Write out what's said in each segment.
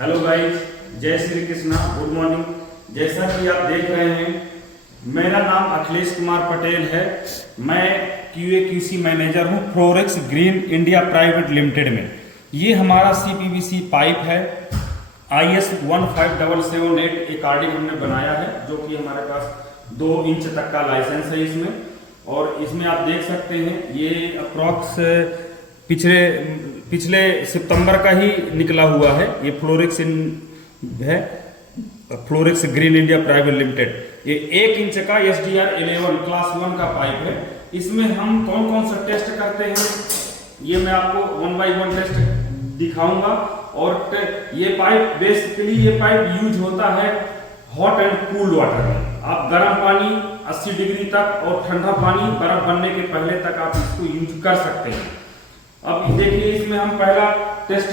Hello guys, जय Shri Krishna, good morning. जैसा कि आप देख रहे हैं, मेरा नाम अखिलेश कुमार पटेल है। मैं QA/QC मैनेजर हूं फ्लोरेक्स ग्रीन इंडिया प्राइवेट लिमिटेड में। ये हमारा CPVC पाइप है, IS 15778 अकॉर्डिंग हमने बनाया है, जो कि हमारे पास 2 इंच तक का लाइसेंस है इसमें। और इसमें आप देख सकते हैं ये अप्रॉक्स पिछले सितंबर का ही निकला हुआ है। ये फ्लोरेक्स है, फ्लोरेक्स ग्रीन इंडिया प्राइवेट लिमिटेड। ये 1 इंच का SDR 11 क्लास 1 का पाइप है। इसमें हम कौन कौन सा टेस्ट करते हैं, ये मैं आपको 1 बाय 1 टेस्ट दिखाऊंगा। और ये पाइप बेसिकली ये पाइप यूज होता है हॉट एंड कूल वाटर में। आप गर्म पानी 80 डिग्री तक और ठंडा पानी बर्फ बनने के पहले तक आप इसको यूज कर सकते हैं। अब देखिए, इसमें हम पहला टेस्ट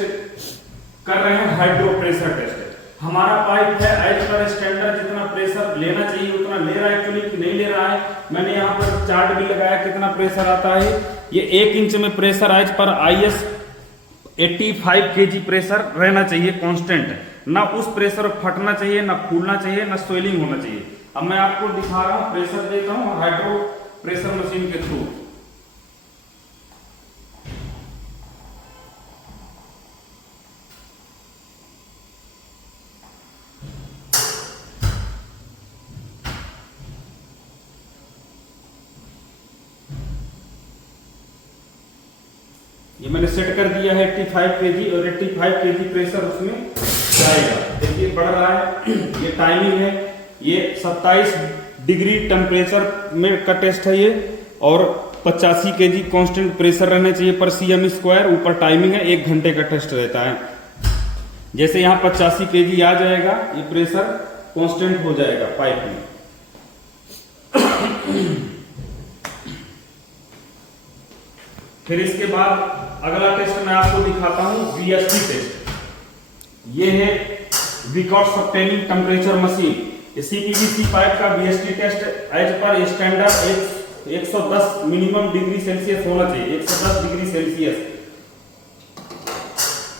कर रहे हैं हाइड्रो प्रेशर टेस्ट। हमारा पाइप है एज पर स्टैंडर्ड, जितना प्रेशर लेना चाहिए उतना ले रहा है एक्चुअली कि नहीं ले रहा है। मैंने यहाँ पर चार्ट भी लगाया कितना प्रेशर आता है। ये 1 इंच में pressure as per IS 85 kg pressure रहना चाहिए कांस्टेंट। ना उस प्रेशर फटना चाहिए, ना फूलना चाहिए, ना स्वेलिंग होना चाहिए। अब मैं आपको दिखा रहा हूँ, प्रेशर देता हूँ हाइड्रो प्रेशर मशीन के थ्रू। ये मैंने सेट कर दिया है 85 kg, और 85 kg प्रेशर उसमें जाएगा। देखिए बढ़ रहा है, ये टाइमिंग है। ये 27 डिग्री टेम्परेचर में का टेस्ट है ये, और 85 kg कांस्टेंट प्रेशर रहना चाहिए पर cm²। ऊपर टाइमिंग है, 1 घंटे का टेस्ट रहता है। जैसे यहाँ 85 kg आ जाएगा, ये प्रेशर कांस्टेंट हो जाएगा पाइप में। फिर इसके बाद अगला टेस्ट मैं आपको दिखाता हूं, VST टेस्ट। ये है Vicat sustaining temperature machine. CPVC pipe का VST टेस्ट एज पर स्टैंडर्ड 110 मिनिमम डिग्री सेल्सियस होना चाहिए, 110 डिग्री सेल्सियस।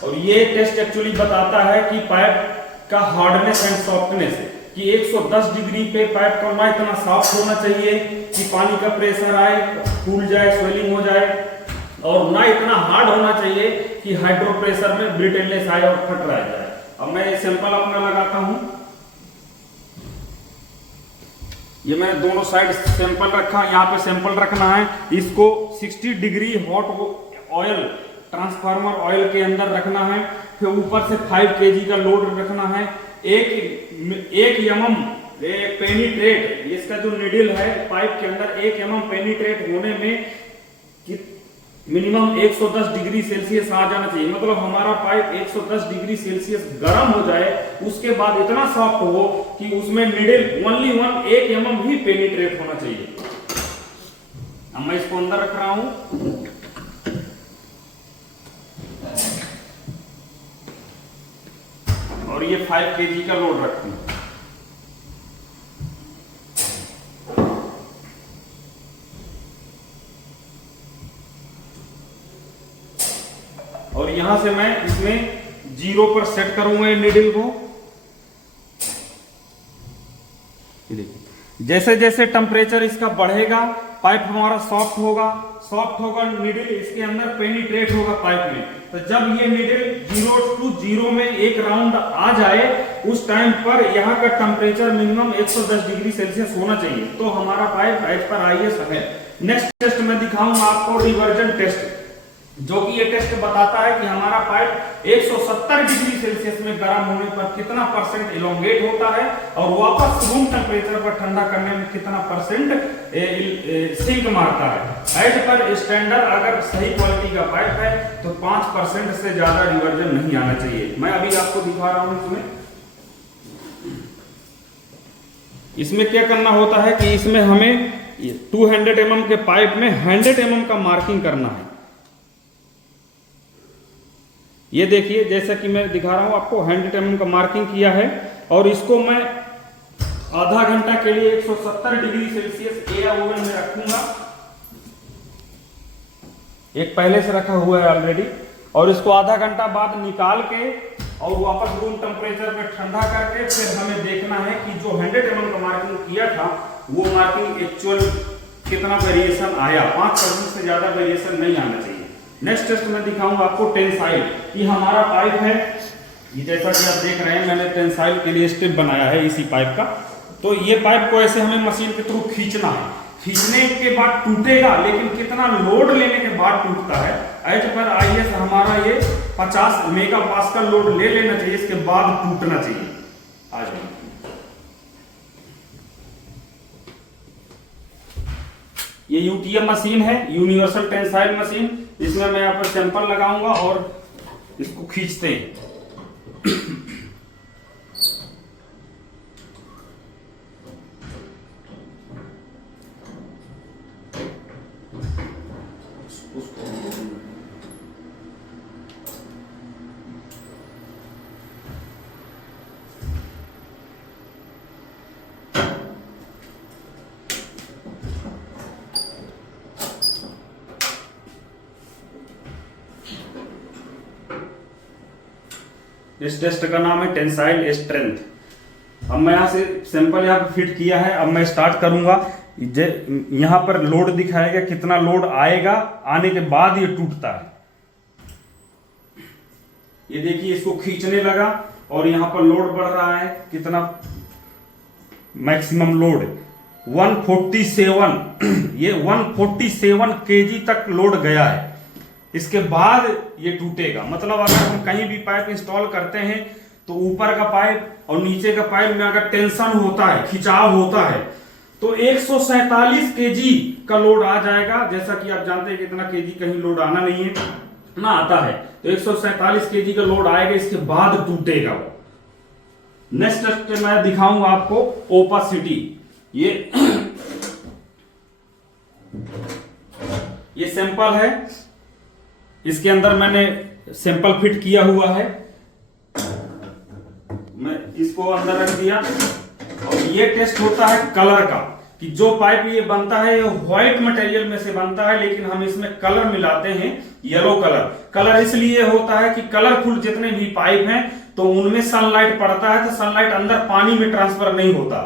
और ये टेस्ट एक्चुअली बताता है कि पाइप का हार्डनेस एंड सॉफ्टनेस, कि 110 डिग्री पे पाइप का ना इतना सॉफ्ट होना चाहिए कि पानी का प्रेशर आए, फूल जाए, स्वेलिंग हो जाए, और ना इतना हार्ड होना चाहिए कि हाइड्रो प्रेशर में ब्रिटलनेस आए और फट रह जाए। अब मैं सैंपल अपना लगाता हूं। ये मैंने दोनों साइड सैंपल रखा, यहाँ पे सैंपल रखना है। इसको 60 degree hot oil, transformer oil के अंदर रखना है। फिर ऊपर से 5 kg का लोड रखना है। एक mm पेनिट्रेट, इसका जो निडल है पाइप के अंदर 1 mm पेनिट्रेट होने में मिनिमम 110 डिग्री सेल्सियस आ जाना चाहिए। मतलब हमारा पाइप 110 डिग्री सेल्सियस गर्म हो जाए, उसके बाद इतना सॉफ्ट हो कि उसमें निडल ओनली 1 mm ही पेनिट्रेट होना चाहिए। अब मैं इसको अंदर रख रहा हूं। और ये 5 kg का लोड रखती हूं। और यहां से मैं इसमें 0 पर सेट करूंगा निडल को। जैसे जैसे टेम्परेचर इसका बढ़ेगा, पाइप हमारा सॉफ्ट होगा निडल इसके अंदर पेनिट्रेट होगा पाइप में। तो जब ये निडल 0 to 0 में एक राउंड आ जाए, उस टाइम पर यहाँ का टेम्परेचर मिनिमम 110 डिग्री सेल्सियस होना चाहिए। तो हमारा पाइप एज पर IS है। नेक्स्ट टेस्ट मैं दिखाऊंगा आपको रिवर्जन टेस्ट, जो कि ये टेस्ट बताता है कि हमारा पाइप 170 डिग्री सेल्सियस में गर्म होने पर कितना % इलोंगेट होता है, और वापस रूम टेम्परेचर पर ठंडा करने में कितना % सिंक मारता है। एज पर स्टैंडर्ड अगर सही क्वालिटी का पाइप है तो 5% से ज्यादा रिवर्जन नहीं आना चाहिए। मैं अभी आपको दिखा रहा हूं। इसमें क्या करना होता है कि इसमें हमें 200 mm के पाइप में 100 mm का मार्किंग करना है। ये देखिए, जैसा कि मैं दिखा रहा हूं आपको, 100 mm का मार्किंग किया है। और इसको मैं आधा घंटा के लिए 170 डिग्री सेल्सियस एयर ओवन में रखूंगा। एक पहले से रखा हुआ है ऑलरेडी। और इसको आधा घंटा बाद निकाल के और वापस रूम टेम्परेचर पे ठंडा करके फिर हमें देखना है कि जो 100 mm का मार्किंग किया था वो मार्किंग एक्चुअल कितना वेरिएशन आया। 5% से ज्यादा वेरिएशन नहीं आना चाहिए। नेक्स्ट टेस्ट में दिखाऊंगा आपको टेंसाइल। ये हमारा पाइप है, ये जैसा कि आप देख रहे हैं मैंने टेंसाइल के लिए स्टेप बनाया है इसी पाइप का। तो ये पाइप को ऐसे हमें मशीन के थ्रू खींचना है, खींचने के बाद टूटेगा, लेकिन कितना लोड लेने के बाद टूटता है। एज पर IS हमारा ये 50 मेगापास्कल लोड ले लेना चाहिए, इसके बाद टूटना चाहिए। आ जाए, ये UTM मशीन है, यूनिवर्सल टेंसाइल मशीन। इसमें मैं यहाँ पर सैंपल लगाऊंगा और इसको खींचते हैं। इस टेस्ट का नाम है टेंसाइल स्ट्रेंथ। अब मैं यहाँ से सैंपल यहाँ पे फिट किया है। अब मैं स्टार्ट करूंगा। यहाँ पर लोड दिखाएगा, कितना लोड आएगा, आने के बाद ये टूटता है। ये देखिए इसको खींचने लगा और यहाँ पर लोड बढ़ रहा है, कितना मैक्सिमम लोड 147 ये 147 kg तक लोड गया है। इसके बाद ये टूटेगा। मतलब अगर हम कहीं भी पाइप इंस्टॉल करते हैं तो ऊपर का पाइप और नीचे का पाइप में अगर टेंशन होता है, खिंचाव होता है, तो 147 kg का लोड आ जाएगा। जैसा कि आप जानते हैं कि इतना kg कहीं लोड आना नहीं है ना, आता है तो 147 kg का लोड आएगा, इसके बाद टूटेगा वो। नेक्स्ट स्टेप मैं दिखाऊंगा आपको ओपासिटी। ये सैंपल है, इसके अंदर मैंने सैंपल फिट किया हुआ है। मैं इसको अंदर रख दिया और ये टेस्ट होता है कलर का, कि जो पाइप ये बनता है ये व्हाइट मटेरियल में से बनता है, लेकिन हम इसमें कलर मिलाते हैं, येलो कलर। कलर इसलिए होता है कि कलरफुल जितने भी पाइप हैं तो उनमें सनलाइट पड़ता है, तो सनलाइट अंदर पानी में ट्रांसफर नहीं होता,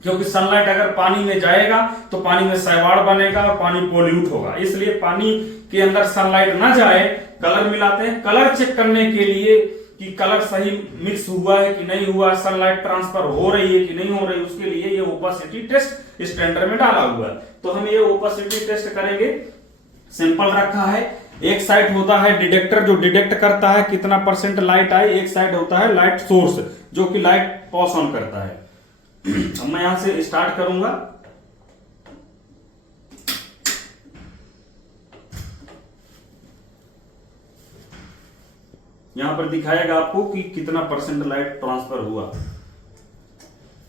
क्योंकि सनलाइट अगर पानी में जाएगा तो पानी में शैवाल बनेगा और पानी पोल्यूट होगा। इसलिए पानी के अंदर सनलाइट ना जाए, कलर मिलाते हैं। कलर चेक करने के लिए कि कलर सही मिक्स हुआ है कि नहीं हुआ, सनलाइट ट्रांसफर हो रही है कि नहीं हो रही, उसके लिए ये ओपासिटी टेस्ट स्टैंडर्ड में डाला हुआ है। तो हम ये ओपासिटी टेस्ट करेंगे। सैंपल रखा है, एक साइड होता है डिटेक्टर जो डिटेक्ट करता है कितना % लाइट आई, एक साइड होता है लाइट सोर्स जो कि लाइट पास ऑन करता है। अब मैं यहां से स्टार्ट करूंगा। यहां पर दिखाएगा आपको कि कितना % लाइट ट्रांसफर हुआ।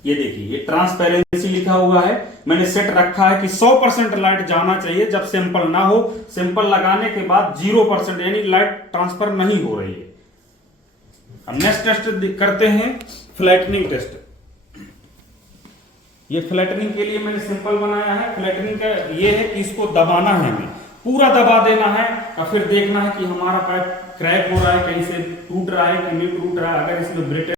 ये देखिए ये ट्रांसपेरेंसी लिखा हुआ है। मैंने सेट रखा है कि 100% लाइट जाना चाहिए जब सैंपल ना हो। सैंपल लगाने के बाद 0% यानी लाइट ट्रांसफर नहीं हो रही है। अब नेक्स्ट टेस्ट करते हैं फ्लैटनिंग टेस्ट। ये फ्लैटनिंग के लिए मैंने सिंपल बनाया है। फ्लैटनिंग का ये है कि इसको दबाना है, हमें पूरा दबा देना है और फिर देखना है कि हमारा पाइप क्रैक हो रहा है, कहीं से टूट रहा है कि नहीं टूट रहा है। अगर इसमें ब्रिटेन